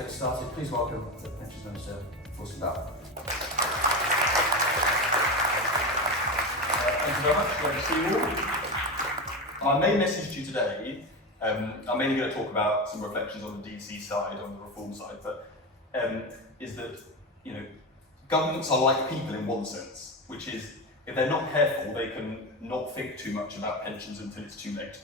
get us started, please welcome the Pensions Minister, Torsten Bell. Thank you very much. Great to see you all. My main message to you today, I'm mainly going to talk about some reflections on the DC side, on the reform side, but is that governments are like people in one sense, which is if they're not careful, they can not think too much about pensions until it's too late.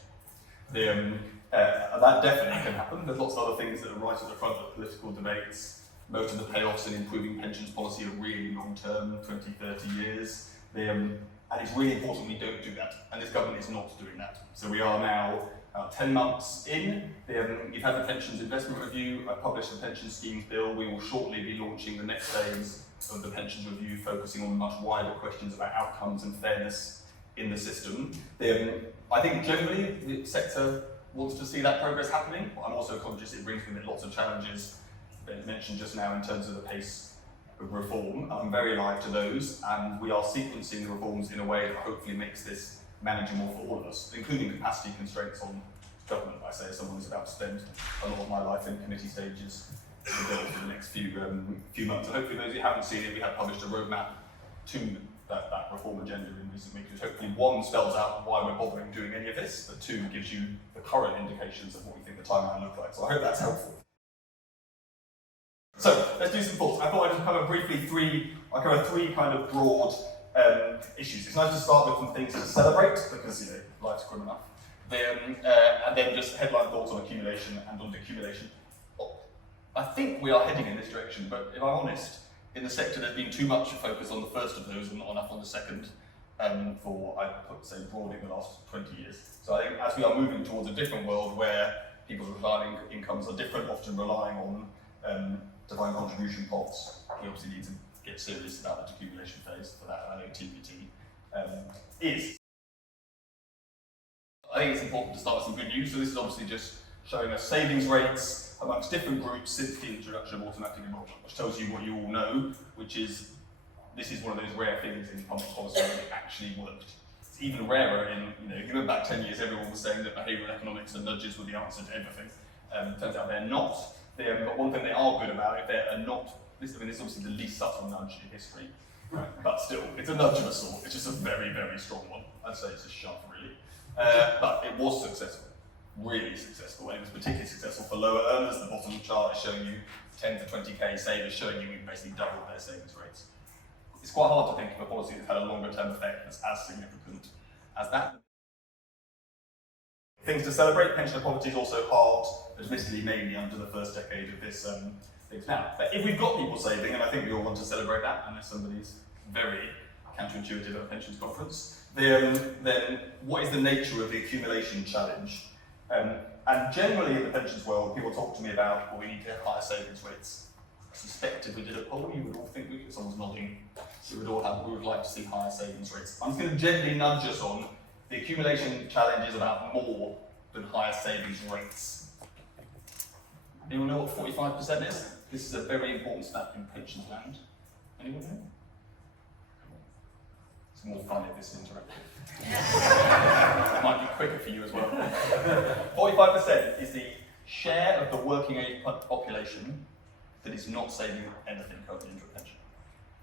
That definitely can happen. There's lots of other things that are right at the front of political debates. Most of the payoffs in improving pensions policy are really long-term, 20, 30 years. And it's really important we don't do that. And this government is not doing that. So we are now 10 months in. You've had the Pensions Investment Review. I published the Pension Schemes Bill. We will shortly be launching the next phase of the Pensions Review, focusing on much wider questions about outcomes and fairness in the system. I think generally the sector wants to see that progress happening. I'm also conscious it brings with it lots of challenges that mentioned just now in terms of the pace of reform. I'm very alive to those, and we are sequencing the reforms in a way that hopefully makes this manageable for all of us, including capacity constraints on government. I say as someone who's about to spend a lot of my life in committee stages for the next few months. And hopefully those who haven't seen it, we have published a roadmap to that reform agenda in recent weeks, which hopefully one spells out why we're bothering doing any of this, but two gives you the current indications of what we think the timeline looks like. So I hope that's helpful. So let's do some thoughts. I thought I'd just cover briefly three kind of broad issues. It's nice to start with some things to celebrate because life's grim enough. And then just headline thoughts on accumulation and on decumulation. I think we are heading in this direction, but if I'm honest, in the sector there's been too much focus on the first of those and not enough on the second for, I would say, broadly the last 20 years. So I think as we are moving towards a different world where people's declining incomes are different, often relying on defined contribution pots, we obviously need to get serious about the decumulation phase for that. I know TPT is. I think it's important to start with some good news. So this is obviously just showing us savings rates amongst different groups since the introduction of automatic enrolment, which tells you what you all know, which is this is one of those rare things in public policy that actually worked. It's even rarer in, if you went back 10 years, everyone was saying that behavioural economics and nudges were the answer to everything. Turns out they're not. But one thing they are good about, if they are not, this is obviously the least subtle nudge in history, right? But still, it's a nudge of a sort. It's just a very, very strong one. I'd say it's a shove, really. But it was successful, really successful, and it was particularly successful for lower earners. The bottom chart is showing you 10 to 20k savers, showing you we've basically doubled their savings rates. It's quite hard to think of a policy that's had a longer term effect that's as significant as that. Things to celebrate, pensioner poverty is also halved, admittedly mainly under the first decade of this things now. But if we've got people saving, and I think we all want to celebrate that, unless somebody's very counterintuitive at a pensions conference, then what is the nature of the accumulation challenge? And generally in the pensions world, people talk to me about, well, we need to have higher savings rates. I suspect if we did a poll, you would all think, if someone's nodding, we would like to see higher savings rates. I'm just going to gently nudge us on. The accumulation challenge is about more than higher savings rates. Anyone know what 45% is? This is a very important stat in pensions land. Anyone know? It's more fun if this is interactive. It might be quicker for you as well. 45% is the share of the working age population that is not saving anything currently into a pension.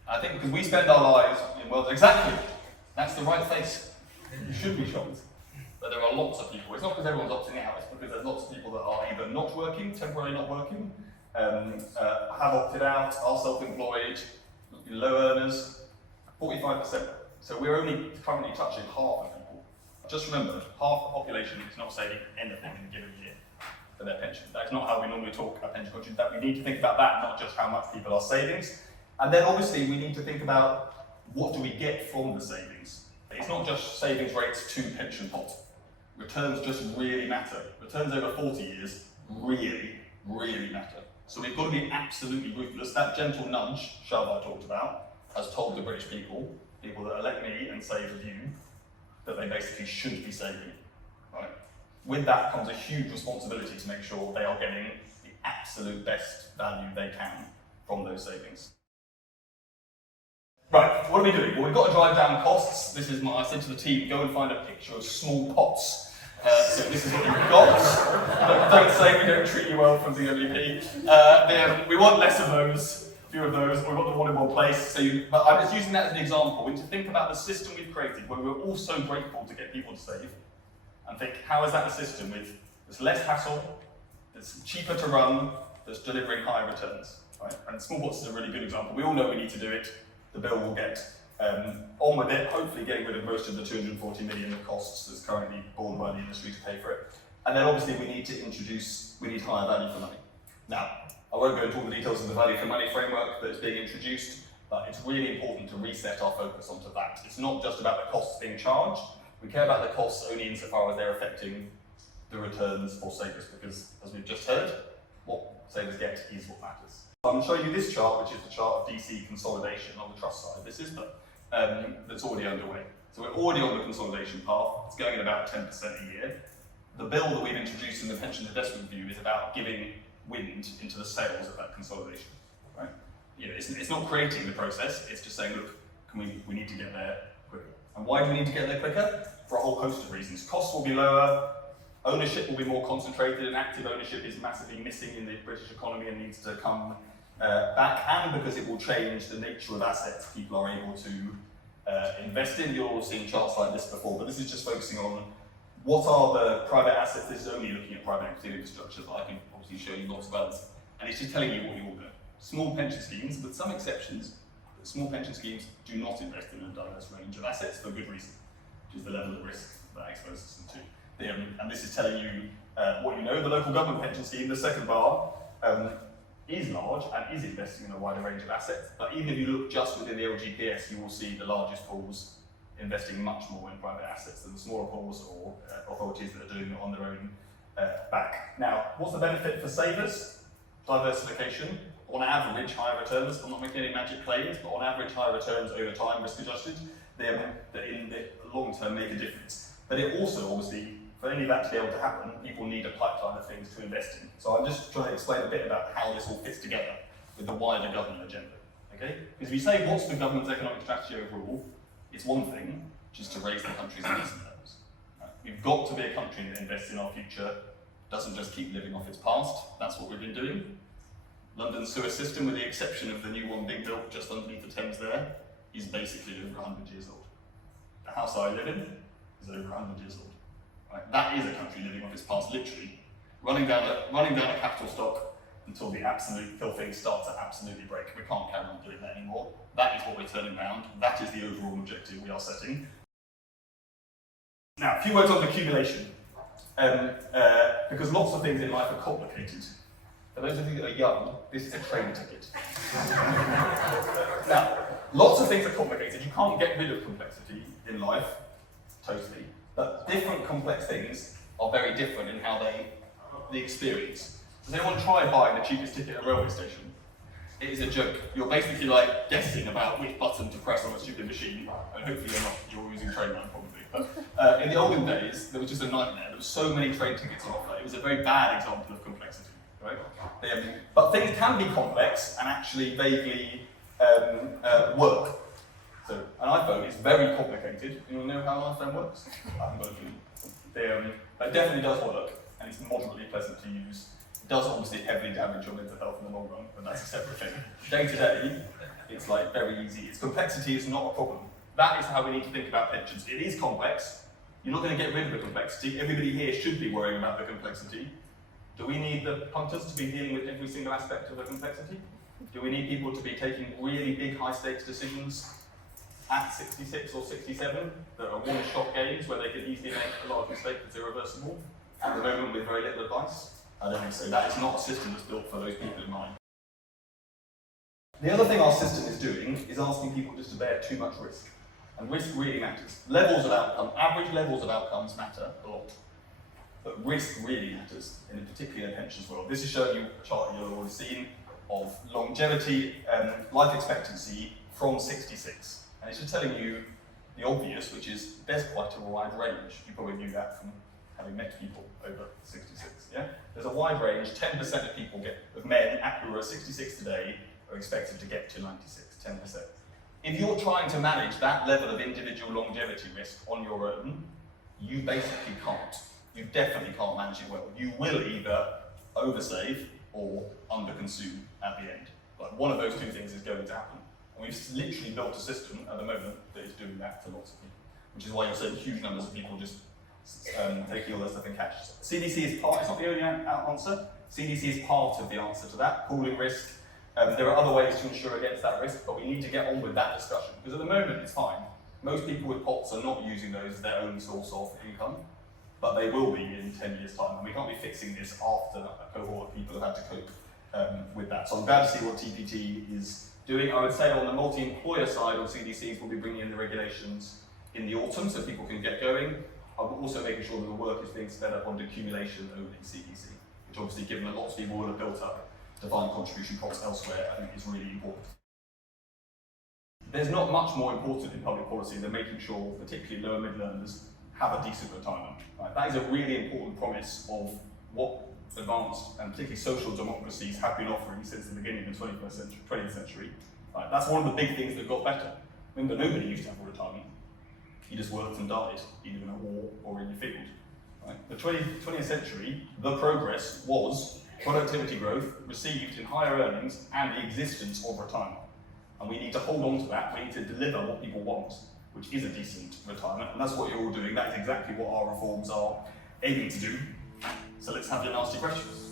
I think because we spend our lives in worlds, exactly, that's the right face. You should be shocked. But there are lots of people. It's not because everyone's opting out, it's because there's lots of people that are either not working, temporarily not working, have opted out, are self-employed, low earners, 45%. So we're only currently touching half of people. Just remember, half the population is not saving anything in a given year for their pension. That's not how we normally talk about pension contributions. That we need to think about that, not just how much people are savings. And then obviously we need to think about what do we get from the savings. It's not just savings rates to pension pot. Returns just really matter. Returns over 40 years really, really matter. So we've got to be absolutely ruthless. That gentle nudge, shove I talked about, has told the British people that elect me and save with you, that they basically should be saving. Right? With that comes a huge responsibility to make sure they are getting the absolute best value they can from those savings. Right, what are we doing? Well, we've got to drive down costs. This is I said to the team, go and find a picture of small pots So this is what you've got. Don't say we don't treat you well from DWP. We want less of those, fewer of those, we want them all in one place. But I'm just using that as an example, and to think about the system we've created, where we're all so grateful to get people to save, and think, how is that a system with there's less hassle, that's cheaper to run, that's delivering higher returns, right? And Smallbots is a really good example. We all know we need to do it. The bill will get on with it, hopefully getting rid of most of the 240 million of costs that's currently borne by the industry to pay for it. And then obviously we need higher value for money. Now, I won't go into all the details of the value for money framework that's being introduced, but it's really important to reset our focus onto that. It's not just about the costs being charged. We care about the costs only insofar as they're affecting the returns for savers, because as we've just heard, what savers get is what matters. I'm going to show you this chart, which is the chart of DC consolidation on the trust side. This is that's already underway. So we're already on the consolidation path. It's going at about 10% a year. The bill that we've introduced in the pension investment review is about giving wind into the sails of that consolidation. Right? It's not creating the process. It's just saying, look, we need to get there quicker. And why do we need to get there quicker? For a whole host of reasons. Costs will be lower. Ownership will be more concentrated, and active ownership is massively missing in the British economy and needs to come back, and because it will change the nature of assets people are able to invest in. You'll all have seen charts like this before, but this is just focusing on what are the private assets. This is only looking at private equity infrastructure, but I can obviously show you lots of others. And it's just telling you what you all know. Small pension schemes, with some exceptions, but small pension schemes do not invest in a diverse range of assets for good reason, which is the level of risk that exposes them to. And this is telling you what you know. The local government pension scheme, the second bar, is large and is investing in a wider range of assets, but even if you look just within the LGPS, you will see the largest pools investing much more in private assets than the smaller pools or authorities that are doing it on their own back. Now, what's the benefit for savers? Diversification. On average, higher returns. I'm not making any magic claims, but on average, higher returns over time, risk adjusted, that in the long term make a difference. But it also, obviously, for any of that to be able to happen, people need a pipeline of things to invest in. So I'm just trying to explain a bit about how this all fits together with the wider government agenda. Okay? Because if you say, what's the government's economic strategy overall, it's one thing, which is to raise the country's investment levels. Right? We've got to be a country that invests in our future, doesn't just keep living off its past. That's what we've been doing. London's sewer system, with the exception of the new one being built just underneath the Thames there, is basically over 100 years old. The house I live in is over 100 years old. Right? That is a country living off its past, literally. Running down a capital stock until the absolute things start to absolutely break. We can't carry on doing that anymore. That is what we're turning around. That is the overall objective we are setting. Now, a few words on accumulation. Because lots of things in life are complicated. For those of you that are young, this is a train ticket. Now, lots of things are complicated. You can't get rid of complexity in life, totally. But different complex things are very different in how the experience. Does anyone try buying the cheapest ticket at a railway station? It is a joke. You're basically like guessing about which button to press on a stupid machine, and hopefully you're using Trainline probably. But in the olden days, there was just a nightmare. There were so many train tickets on offer. It was a very bad example of complexity, right? But things can be complex and actually vaguely work. So an iPhone is very complicated. You want to know how an iPhone works? I haven't got a clue. It definitely does work, and it's moderately pleasant to use. It does obviously heavily damage your mental health in the long run, but that's a separate thing. Day to day, it's like very easy. Its complexity is not a problem. That is how we need to think about pensions. It is complex. You're not going to get rid of the complexity. Everybody here should be worrying about the complexity. Do we need the punters to be dealing with every single aspect of the complexity? Do we need people to be taking really big, high-stakes decisions at 66 or 67 that are one-shot games where they can easily make a large mistake that's irreversible at the moment with very little advice? I don't think so. That is not a system that's built for those people in mind. The other thing our system is doing is asking people just to bear too much risk. And risk really matters. Levels of outcome, average levels of outcomes matter a lot. But risk really matters, in particular in the pensions world. This is showing you a chart you've already seen of longevity, life expectancy from 66. And it's just telling you the obvious, which is there's quite a wide range. You probably knew that from having met people over 66. Yeah? There's a wide range. 10% of people of men who are 66 today are expected to get to 96, 10%. If you're trying to manage that level of individual longevity risk on your own, you basically can't. you definitely can't manage it well. You will either oversave or underconsume at the end. Like one of those two things is going to happen. And we've literally built a system at the moment that is doing that to lots of people, which is why you're seeing huge numbers of people just taking all their stuff in cash. CDC is part, it's not the only answer. CDC is part of the answer to that, pooling risk. There are other ways to insure against that risk, but we need to get on with that discussion. Because at the moment, it's fine. Most people with pots are not using those as their only source of income, but they will be in 10 years' time. And we can't be fixing this after a cohort of people have had to cope with that. So I'm glad to see what TPT is doing. I would say on the multi-employer side of CDCs, we'll be bringing in the regulations in the autumn so people can get going. I'm also making sure that the work is being sped up on decumulation only CDC, which obviously, given that lots of people will have built up defined contribution pots elsewhere, I think is really important. There's not much more important in public policy than making sure, particularly lower mid-learners, have a decent retirement. Right? That is a really important promise of what advanced and particularly social democracies have been offering since the beginning of the 20th century. Right? That's one of the big things that got better. Remember, nobody used to have a retirement. You just worked and died, either in a war or in your field. Right? The 20th century, the progress was productivity growth received in higher earnings and the existence of retirement. And we need to hold on to that. We need to deliver what people want, which is a decent retirement. And that's what you're all doing. That is exactly what our reforms are aiming to do. So let's have your nasty questions.